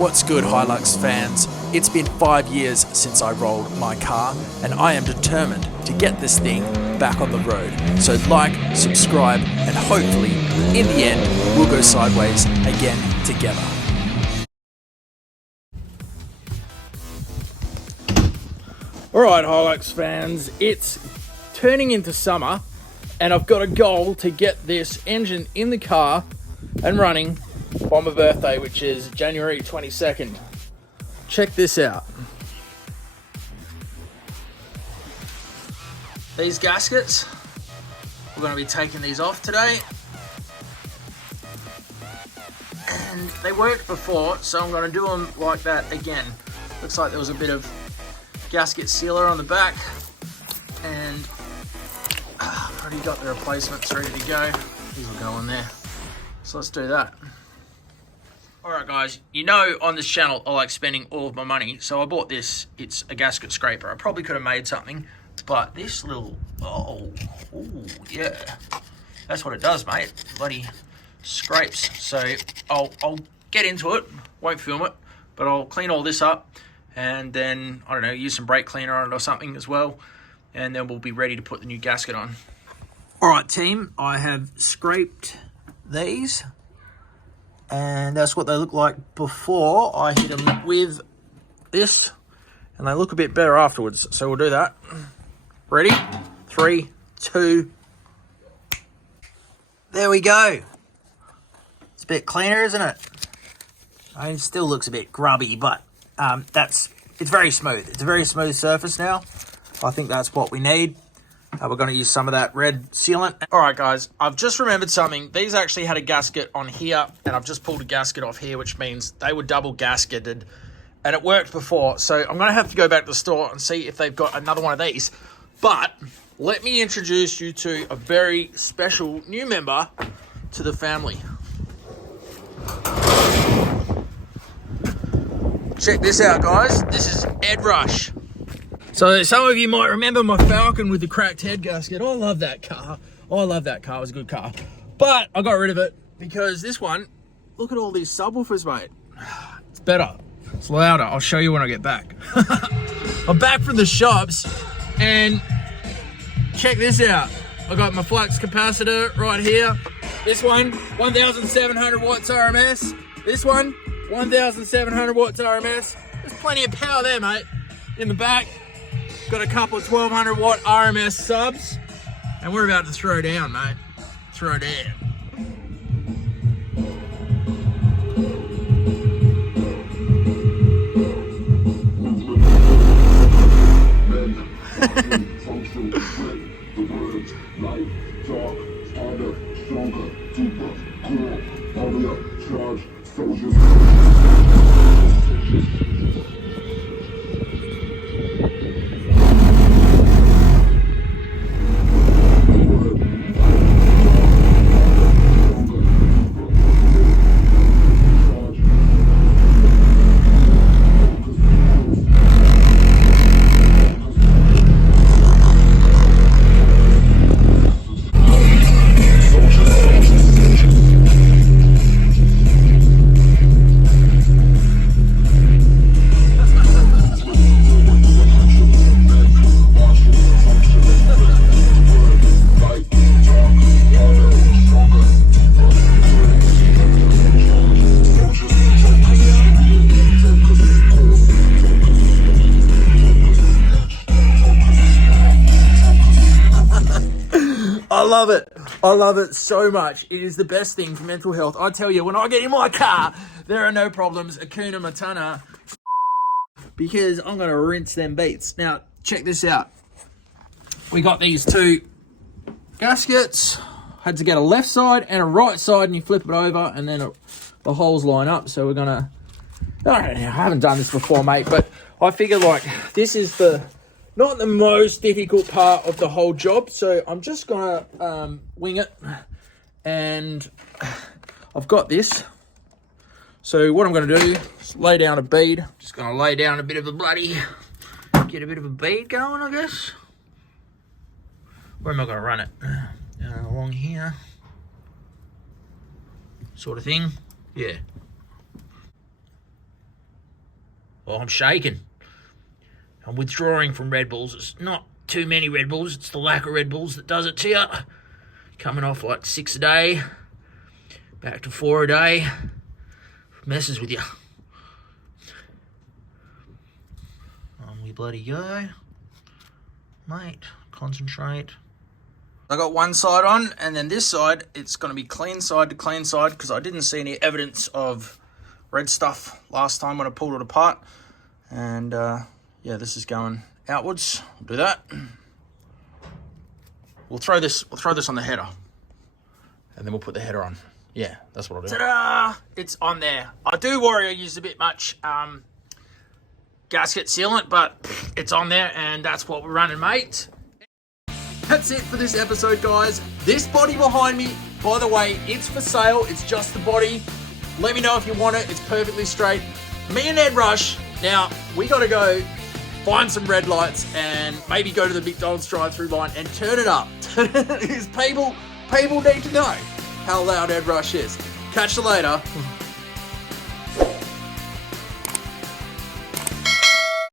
What's good, Hilux fans? It's been 5 years since I rolled my car, and I am determined to get this thing back on the road. So like, subscribe, and hopefully, in the end, we'll go sideways again together. Alright, Hilux fans, it's turning into summer, and I've got a goal to get this engine in the car and running by my birthday, which is January 22nd. Check this out. These gaskets, we're going to be taking these off today. And they worked before, so I'm going to do them like that again. Looks like there was a bit of gasket sealer on the back, and I've already got the replacements ready to go. These will go in there. So let's do that. Alright guys, you know on this channel I like spending all of my money, so I bought this. It's a gasket scraper. I probably could have made something, but this little, ooh, yeah, that's what it does, mate. Bloody scrapes. So I'll get into it, won't film it, but I'll clean all this up, and then, I don't know, use some brake cleaner on it or something as well, and then we'll be ready to put the new gasket on. Alright team, I have scraped these, and that's what they look like before I hit them with this, and they look a bit better afterwards, so we'll do that. Ready? 3, 2, there we go. It's a bit cleaner, isn't it? I mean, it still looks a bit grubby, but it's very smooth. It's a very smooth surface now. I think that's what we need. We're going to use some of that red sealant. All right, guys, I've just remembered something. These actually had a gasket on here, and I've just pulled a gasket off here, which means they were double gasketed, and it worked before. So I'm going to have to go back to the store and see if they've got another one of these. But let me introduce you to a very special new member to the family. Check this out, guys. This is Ed Rush. So some of you might remember my Falcon with the cracked head gasket. I love that car. I love that car. It was a good car. But I got rid of it because this one, look at all these subwoofers, mate. It's better. It's louder. I'll show you when I get back. I'm back from the shops, and check this out. I got my flux capacitor right here. This one, 1,700 watts RMS. This one, 1,700 watts RMS. There's plenty of power there, mate. In the back, got a couple of 1,200 watt RMS subs, and we're about to throw down, mate. Throw down. I love it so much. It is the best thing for mental health. I tell you, when I get in my car, there are no problems. Akuna Matata. Because I'm going to rinse them beats. Now, check this out. We got these two gaskets. Had to get a left side and a right side, and you flip it over, and then the holes line up. So we're going to... I haven't done this before, mate, but I figure, like, this is not the most difficult part of the whole job, so I'm just gonna wing it, and I've got this. So what I'm gonna do is lay down a bead. Just gonna lay down a bit of a get a bit of a bead going, I guess. Where am I gonna run it? Along here, sort of thing. Yeah. Oh, I'm shaking. I'm withdrawing from Red Bulls. It's not too many Red Bulls. It's the lack of Red Bulls that does it to you. Coming off like 6 a day. Back to 4 a day. Messes with you. On we bloody go. Mate, concentrate. I got one side on, and then this side, it's going to be clean side to clean side, because I didn't see any evidence of red stuff last time when I pulled it apart. And yeah, this is going outwards. We'll do that. We'll throw this on the header, and then we'll put the header on. Yeah, that's what I'll do. Ta-da! It's on there. I do worry I used a bit much gasket sealant, but it's on there, and that's what we're running, mate. That's it for this episode, guys. This body behind me, by the way, it's for sale. It's just the body. Let me know if you want it. It's perfectly straight. Me and Ed Rush. Now, we got to go find some red lights and maybe go to the McDonald's drive-through line and turn it up. Because people need to know how loud Ed Rush is. Catch you later.